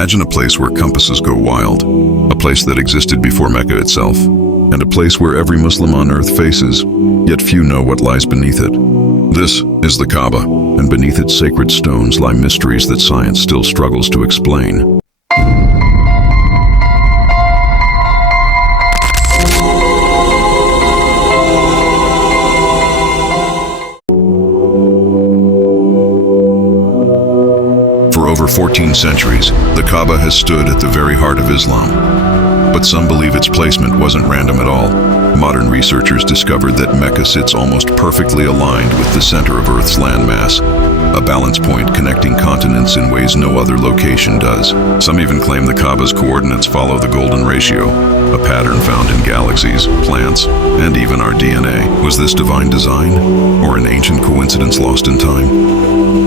Imagine a place where compasses go wild, a place that existed before Mecca itself, and a place where every Muslim on earth faces, yet few know what lies beneath it. This is the Kaaba, and beneath its sacred stones lie mysteries that science still struggles to explain. For over 14 centuries, the Kaaba has stood at the very heart of Islam. But some believe its placement wasn't random at all. Modern researchers discovered that Mecca sits almost perfectly aligned with the center of Earth's landmass, a balance point connecting continents in ways no other location does. Some even claim the Kaaba's coordinates follow the golden ratio, a pattern found in galaxies, plants, and even our DNA. Was this divine design, or an ancient coincidence lost in time?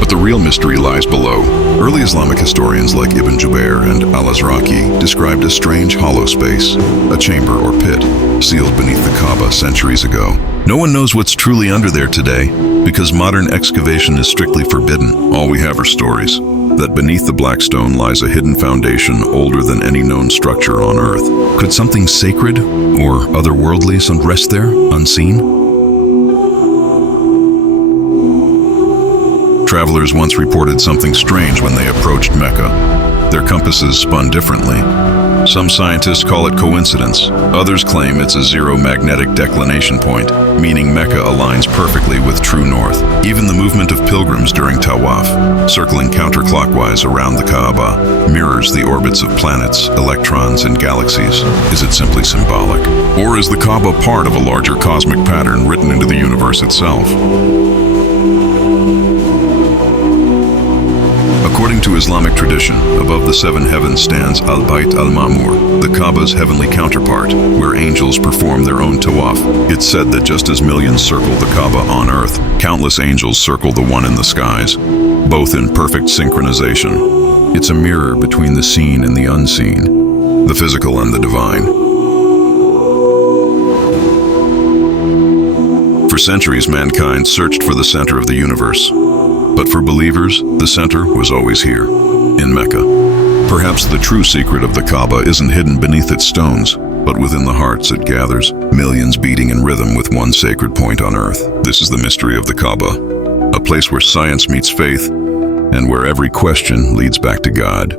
But the real mystery lies below. Early Islamic historians like Ibn Jubair and al-Azraqi described a strange hollow space, a chamber or pit, sealed beneath the Kaaba centuries ago. No one knows what's truly under there today, because modern excavation is strictly forbidden. All we have are stories, that beneath the black stone lies a hidden foundation older than any known structure on Earth. Could something sacred or otherworldly rest there, unseen? Travelers once reported something strange when they approached Mecca. Their compasses spun differently. Some scientists call it coincidence. Others claim it's a zero magnetic declination point, meaning Mecca aligns perfectly with true north. Even the movement of pilgrims during Tawaf, circling counterclockwise around the Kaaba, mirrors the orbits of planets, electrons, and galaxies. Is it simply symbolic? Or is the Kaaba part of a larger cosmic pattern written into the universe itself? According to Islamic tradition, above the seven heavens stands Al-Bayt al-Ma'mur, the Kaaba's heavenly counterpart, where angels perform their own tawaf. It's said that just as millions circle the Kaaba on earth, countless angels circle the one in the skies, both in perfect synchronization. It's a mirror between the seen and the unseen, the physical and the divine. For centuries, mankind searched for the center of the universe. But for believers, the center was always here, in Mecca. Perhaps the true secret of the Kaaba isn't hidden beneath its stones, but within the hearts it gathers, millions beating in rhythm with one sacred point on earth. This is the mystery of the Kaaba, a place where science meets faith, and where every question leads back to God.